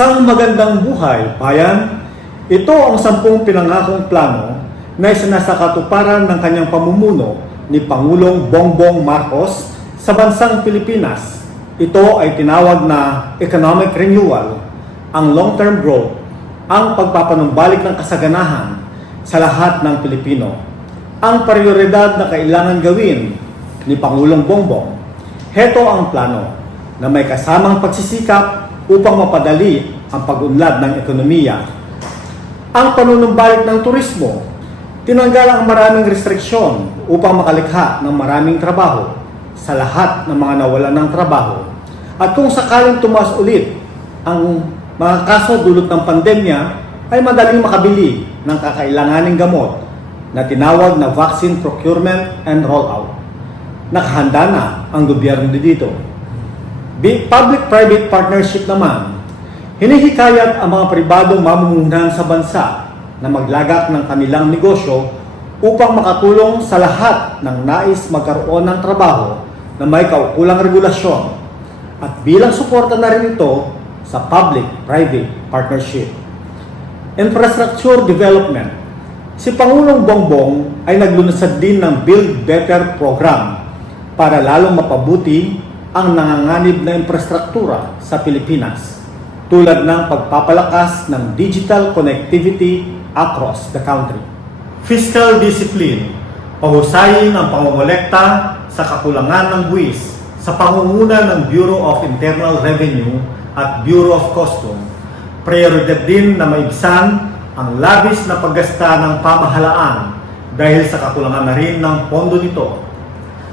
Isang magandang buhay, bayan. Ito ang 10 pinangakong plano na isinasakatuparan ng kanyang pamumuno ni Pangulong Bongbong Marcos sa bansang Pilipinas. Ito ay tinawag na economic renewal, ang long-term growth, ang pagpapanumbalik ng kasaganahan sa lahat ng Pilipino. Ang prioridad na kailangan gawin ni Pangulong Bongbong. Heto ang plano na may kasamang pagsisikap upang mapadali ang pag-unlad ng ekonomiya. Ang panunumbalik ng turismo, tinanggal ang maraming restriksyon upang makalikha ng maraming trabaho sa lahat ng mga nawalan ng trabaho. At kung sakaling tumaas ulit ang mga kaso dulot ng pandemya, ay madaling makabili ng kakailanganing gamot na tinawag na vaccine procurement and rollout. Nakahanda na ang gobyerno dito. Public-private partnership naman, hinihikayat ang mga pribadong mamumuhunan sa bansa na maglagak ng kanilang negosyo upang makatulong sa lahat ng nais magkaroon ng trabaho na may kaukulang regulasyon at bilang suporta na rin ito sa public-private partnership. Infrastructure development. Si Pangulong Bongbong ay naglunsad din ng Build Better program para lalong mapabuti ang nanganganib na infrastruktura sa Pilipinas, tulad ng pagpapalakas ng digital connectivity across the country. Fiscal discipline, pahusayin ang pangongolekta sa kakulangan ng buwis sa pangunguna ng Bureau of Internal Revenue at Bureau of Customs. Prioridad din na maibsan ang labis na paggasta ng pamahalaan dahil sa kakulangan na rin ng pondo nito.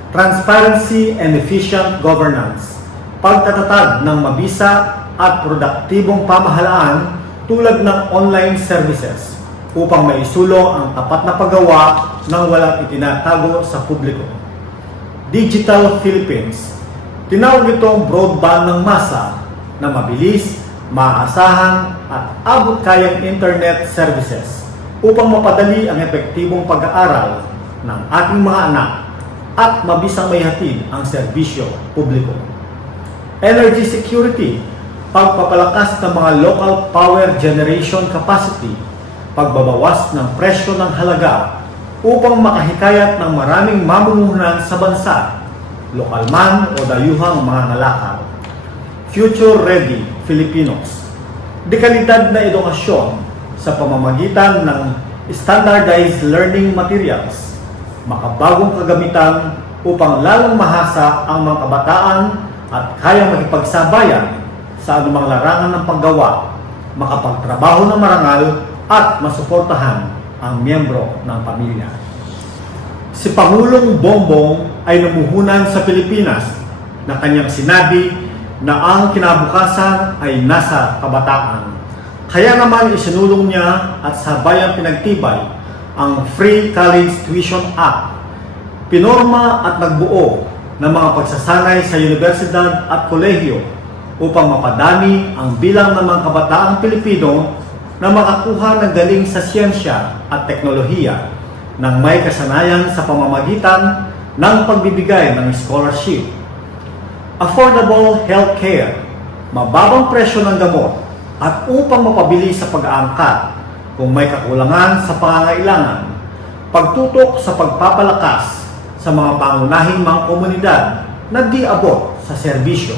Transparency and efficient governance, pagtatatag ng mabisa at produktibong pamahalaan tulad ng online services upang maisulong ang tapat na paggawa ng walang itinatago sa publiko. Digital Philippines, tinawag itong broadband ng masa na mabilis, maaasahan at abot-kayang internet services upang mapadali ang epektibong pag-aaral ng ating mga anak at mabisang maihatid ang serbisyo publiko. Energy security, pagpapalakas ng mga local power generation capacity, pagbabawas ng presyo ng halaga upang makahikayat ng maraming mamumuhunan sa bansa, lokal man o dayuhang mga ngalakal. Future ready Filipinos, dekalidad na edukasyon sa pamamagitan ng standardized learning materials, makabagong kagamitan upang lalong mahasa ang mga kabataan at kayang makipagsabayan sa anumang larangan ng paggawa, makapagtrabaho ng marangal at masuportahan ang miyembro ng pamilya. Si Pangulong Bongbong ay numuhunan sa Pilipinas na kanyang sinabi na ang kinabukasan ay nasa kabataan. Kaya naman isinulong niya at sabayang pinagtibay ang Free College Tuition Act, pinorma at nagbuo ng mga pagsasanay sa universidad at kolehiyo upang mapadami ang bilang ng mga kabataang Pilipino na makakuha ng galing sa siyensya at teknolohiya nang may kasanayan sa pamamagitan ng pagbibigay ng scholarship. Affordable healthcare, mababang presyo ng gamot at upang mapabili sa pag-aangkat kung may kakulangan sa pangangailangan, pagtutok sa pagpapalakas sa mga pangunahing mga komunidad na di abot sa serbisyo,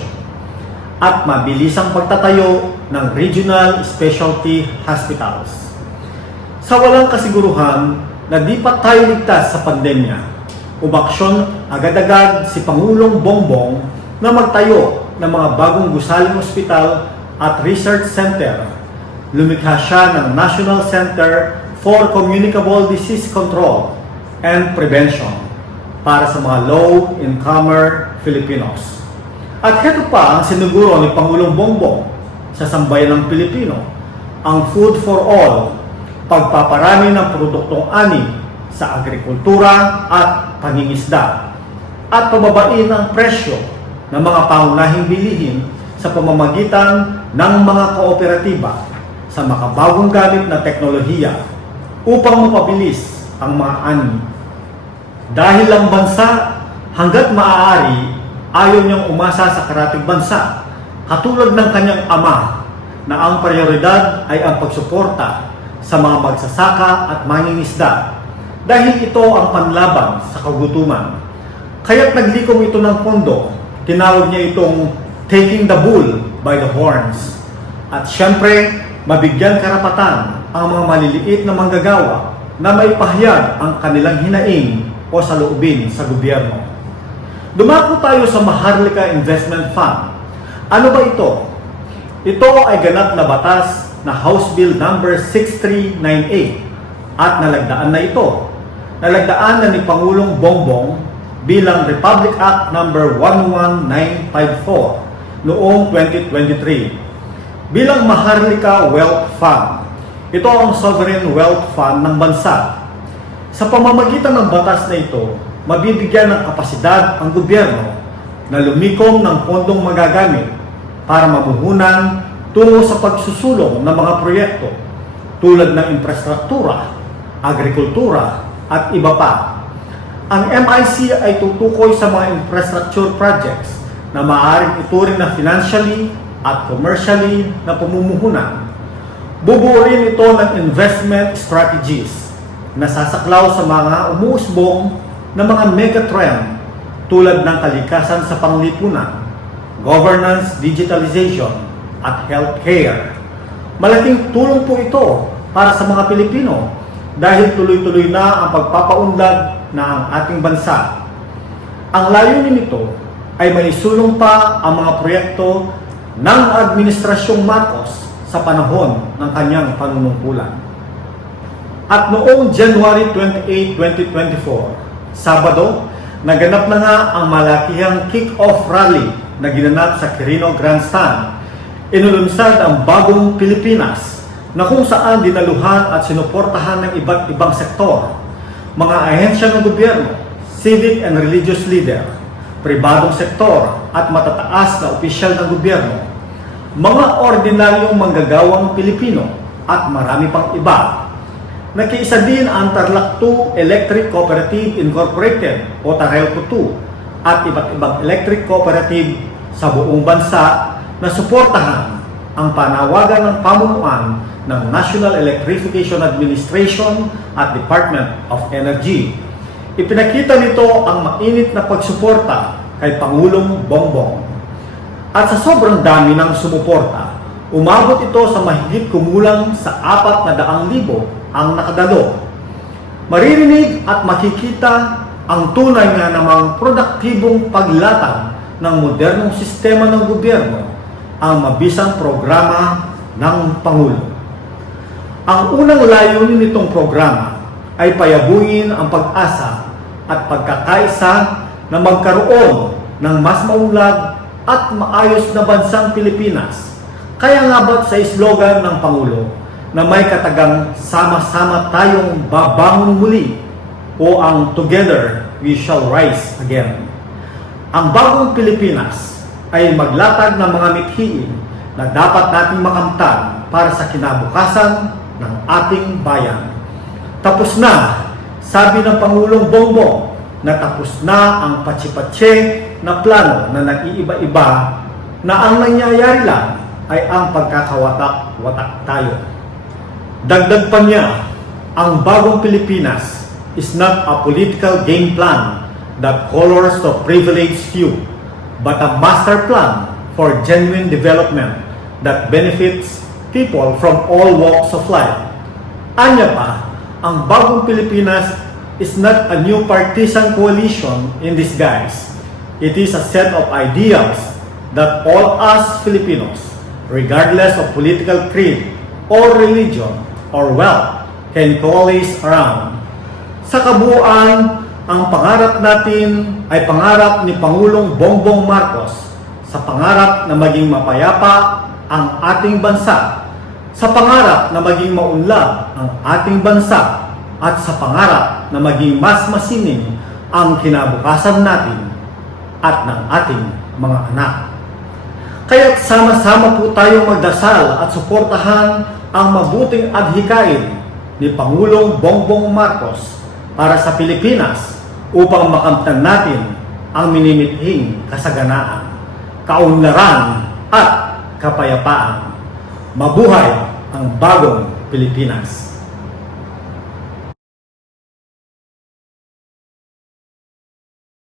at mabilisang pagtatayo ng regional specialty hospitals. Sa walang kasiguruhan na di pa tayo ligtas sa pandemya, umaksyon agad-agad si Pangulong Bongbong na magtayo ng mga bagong gusaling ospital at research center. Lumikha siya ng National Center for Communicable Disease Control and Prevention para sa mga low-incomer Filipinos. At heto pa ang sinuguro ni Pangulong Bongbong sa sambayan ng Pilipino, ang Food for All, pagpaparami ng produktong ani sa agrikultura at pangingisda, at pababain ang presyo ng mga pangunahing bilihin sa pamamagitan ng mga kooperatiba sa makabagong gamit na teknolohiya upang mapabilis ang mga ani. Dahil ang bansa hanggat maaari ayaw niyang umasa sa karatig bansa katulad ng kanyang ama na ang prioridad ay ang pagsuporta sa mga magsasaka at mangingisda dahil ito ang panlaban sa kagutuman. Kaya't naglikom ito ng pondo, tinawag niya itong taking the bull by the horns. At syempre, mabigyan karapatan ang mga maliliit na manggagawa na may pahayag ang kanilang hinaing o saloobin sa gobyerno. Dumako tayo sa Maharlika Investment Fund. Ano ba ito? Ito ay ganap na batas na House Bill number 6398 at nalagdaan na ito. Nalagdaan na ni Pangulong Bongbong bilang Republic Act number 11954 noong 2023 bilang Maharlika Wealth Fund. Ito ang sovereign wealth fund ng bansa. Sa pamamagitan ng batas na ito, mabibigyan ng kapasidad ang gobyerno na lumikom ng pondong magagamit para mamuhunan tungo sa pagsusulong ng mga proyekto tulad ng infrastruktura, agrikultura at iba pa. Ang MIC ay tutukoy sa mga infrastructure projects na maaaring ituring na financially at commercially na pamumuhunan. Bubuo rin ito ng investment strategies na sasaklaw sa mga umuusbong na mga megatrend tulad ng kalikasan sa panglipunan, governance, digitalization, at healthcare. Malaking tulong po ito para sa mga Pilipino dahil tuloy-tuloy na ang pagpapaunlad ng ating bansa. Ang layunin nito ay maisulong pa ang mga proyekto ng Administrasyong Marcos sa panahon ng kanyang panunungkulan. At noong January 28, 2024, Sabado, naganap na nga ang malakihang kick-off rally na ginanap sa Quirino Grandstand. Inulunsad ang bagong Pilipinas na kung saan dinaluhan at sinuportahan ng iba't ibang sektor, mga ahensya ng gobyerno, civic and religious leader, pribadong sektor at matataas na opisyal ng gobyerno, mga ordinaryong manggagawang Pilipino at marami pang iba. Nakiisa din ang Tarlac 2 Electric Cooperative Incorporated o Tarelco 2 at iba't ibang electric cooperative sa buong bansa na suportahan ang panawagan ng pamunuan ng National Electrification Administration at Department of Energy. Ipinakita nito ang mainit na pagsuporta kay Pangulong Bongbong. At sa sobrang dami ng sumuporta, umabot ito sa mahigit kumulang sa 400,000 ang nakadalo. Maririnig at makikita ang tunay nga namang produktibong paglatag ng modernong sistema ng gobyerno, ang mabisang programa ng Pangulo. Ang unang layunin nitong programa ay payabungin ang pag-asa at pagkakaisa na magkaroon ng mas maunlad at maayos na bansang Pilipinas. Kaya nga ba't sa slogan ng Pangulo na may katagang sama-sama tayong babangon muli o ang Together We Shall Rise Again. Ang bagong Pilipinas ay maglatag ng mga mithiin na dapat nating makamtan para sa kinabukasan ng ating bayan. Tapos na, sabi ng Pangulong Bongbong, na tapos na ang patsi-patsi na plano na nag-iiba-iba na ang nangyayari lang ay ang pagkakawatak-watak tayo. Dagdag pa niya, ang bagong Pilipinas is not a political game plan that colors the privileged few, but a master plan for genuine development that benefits people from all walks of life. Anya pa, ang bagong Pilipinas is not a new partisan coalition in disguise. It is a set of ideals that all us Filipinos, regardless of political creed or religion or wealth, can coalesce around. Sa kabuuan, ang pangarap natin ay pangarap ni Pangulong Bongbong Marcos sa pangarap na maging mapayapa ang ating bansa, sa pangarap na maging maunlad ang ating bansa, at sa pangarap na maging mas masining ang kinabukasan natin at ng ating mga anak. Kaya't sama-sama po tayong magdasal at suportahan ang mabuting adhikain ni Pangulong Bongbong Marcos para sa Pilipinas upang makamtan natin ang minimithing kasaganaan, kaunlaran at kapayapaan. Mabuhay ang bagong Pilipinas!